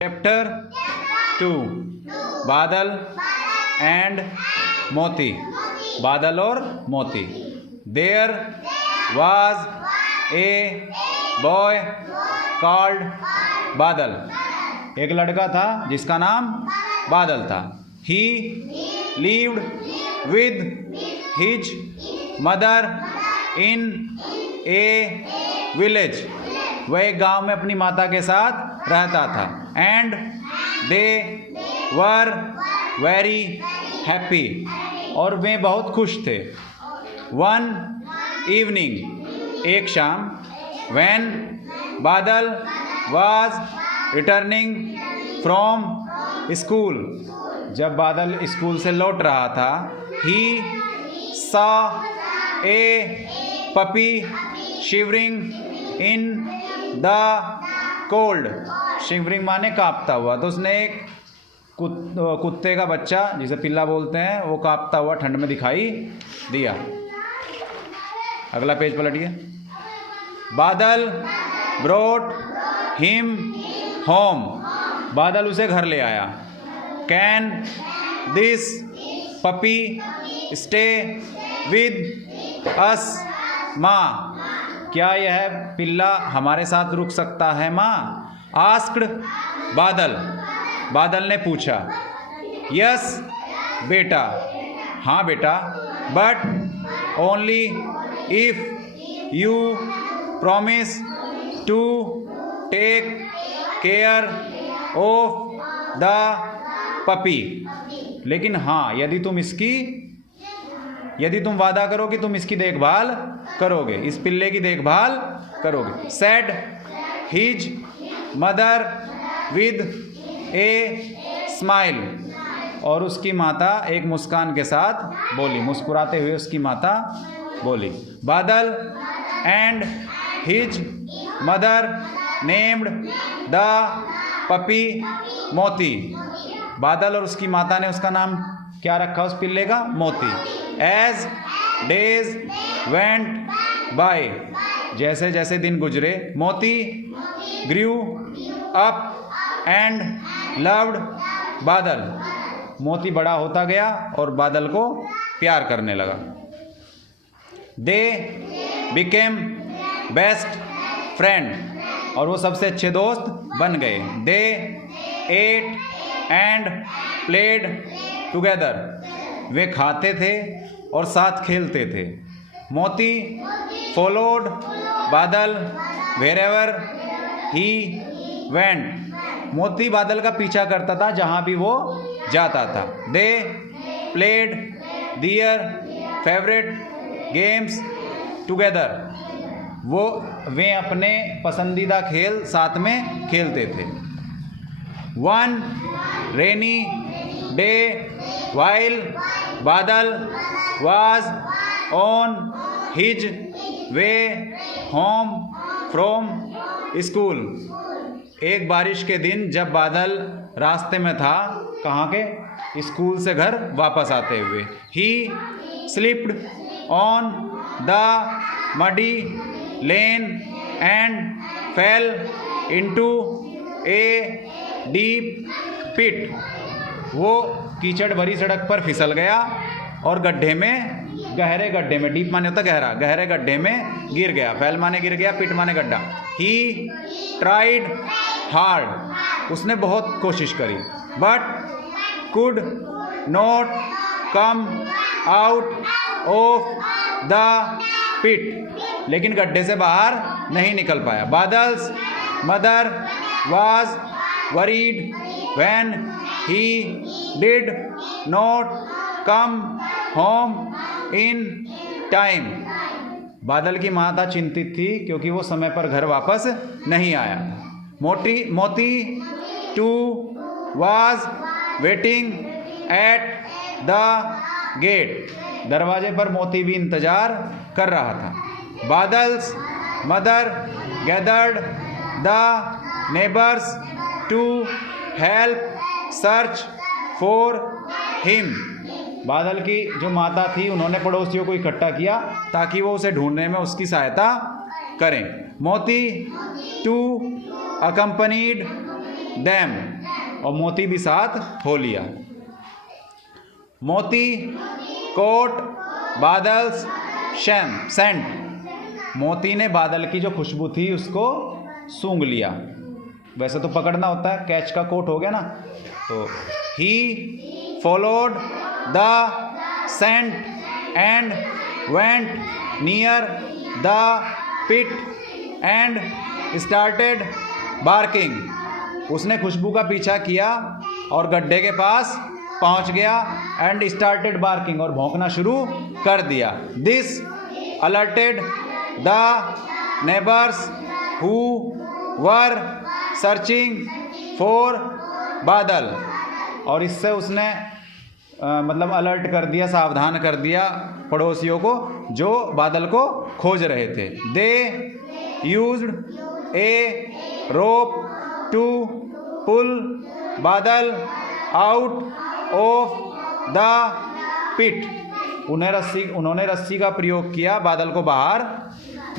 Chapter 2 बादल and मोती। बादल और Moti. There was a boy called Badal. एक लड़का था जिसका नाम बादल था। He lived with his mother in a village. वह एक गांव में अपनी माता के साथ रहता था। And they were very happy, और वे बहुत खुश थे। वन इवनिंग, एक शाम, व्हेन बादल वाज रिटर्निंग फ्रॉम स्कूल, जब बादल स्कूल से लौट रहा था, he saw a puppy shivering in the cold. Shivering माने कांपता हुआ, तो उसने एक कुत्ते का बच्चा, जिसे पिल्ला बोलते हैं, वो कांपता हुआ ठंड में दिखाई दिया। अगला पेज पलटिए। बादल ब्रोट हिम होम। बादल उसे घर ले आया। Can this puppy stay with us माँ। क्या यह पिल्ला हमारे साथ रुक सकता है माँ? आस्क्ड बादल। बादल ने पूछा। यस बेटा, हाँ बेटा, but only if you promise to take care of the puppy. लेकिन हाँ, यदि तुम वादा करो कि तुम इसकी देखभाल करोगे, इस पिल्ले की देखभाल करोगे। Said his mother with a smile. और उसकी माता एक मुस्कान के साथ बोली, मुस्कुराते हुए उसकी माता बोली। बादल and his mother named the puppy मोती। बादल और उसकी माता ने उसका नाम क्या रखा उस पिल्ले का? मोती। एज डेज वेंट बाय, जैसे जैसे दिन गुजरे, मोती ग्रू अप एंड लव्ड बादल। मोती बड़ा होता गया और बादल को प्यार करने लगा। दे बिकेम बेस्ट फ्रेंड, और वो सबसे अच्छे दोस्त बन गए। दे एट एंड प्लेड टुगेदर। वे खाते थे और साथ खेलते थे। मोती फॉलोड बादल वेरेवर ही वेंट। मोती बादल का पीछा करता था जहाँ भी वो जाता था। They played their favourite games together. वे अपने पसंदीदा खेल साथ में खेलते थे। One rainy day while Badal was on his way home from school। एक बारिश के दिन जब बादल रास्ते में था, कहाँ के? स्कूल से घर वापस आते हुए। He slipped on the muddy lane and fell into a deep pit। वो कीचड़ भरी सड़क पर फिसल गया और गहरे गड्ढे में, डीप माने होता गहरा, गहरे गड्ढे में गिर गया। फैल माने गिर गया, पिट माने गड्ढा। ही ट्राइड हार्ड, उसने बहुत कोशिश करी। But could not come out of the pit, लेकिन गड्ढे से बाहर नहीं निकल पाया। Badal's mother was worried when he did not come home in time. Badal की माता चिंतित थी क्योंकि वो समय पर घर वापस नहीं आया। Moti too was waiting at the gate. दरवाजे पर मोती भी इंतजार कर रहा था। Badal's mother gathered the neighbours to help search for him. Badal की जो माता थी, उन्होंने पड़ोसियों को इकट्ठा किया ताकि वो उसे ढूंढने में उसकी सहायता करें। मोती टू अकम्पनीड them, और मोती भी साथ हो लिया। मोती कोट बादल्स सेंट, मोती ने बादल की जो खुशबू थी उसको सूंघ लिया। वैसे तो पकड़ना होता है, कैच का कोट हो गया ना। तो he followed the scent and went near the pit and started barking, उसने खुशबू का पीछा किया और गड्ढे के पास पहुंच गया। एंड स्टार्टेड बार्किंग, और भौंकना शुरू कर दिया। This alerted the neighbours who were searching for बादल, और इससे उसने मतलब अलर्ट कर दिया, सावधान कर दिया पड़ोसियों को जो बादल को खोज रहे थे। They used A rope to pull बादल आउट ऑफ द पिट, उन्होंने रस्सी का प्रयोग किया बादल को बाहर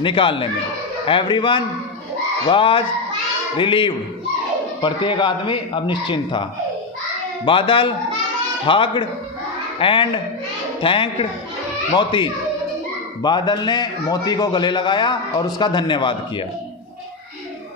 निकालने में। एवरीवन वाज रिलीव्ड, प्रत्येक आदमी अब निश्चिंत था। बादल हग्ड एंड थैंक्ड मोती, बादल ने मोती को गले लगाया और उसका धन्यवाद किया।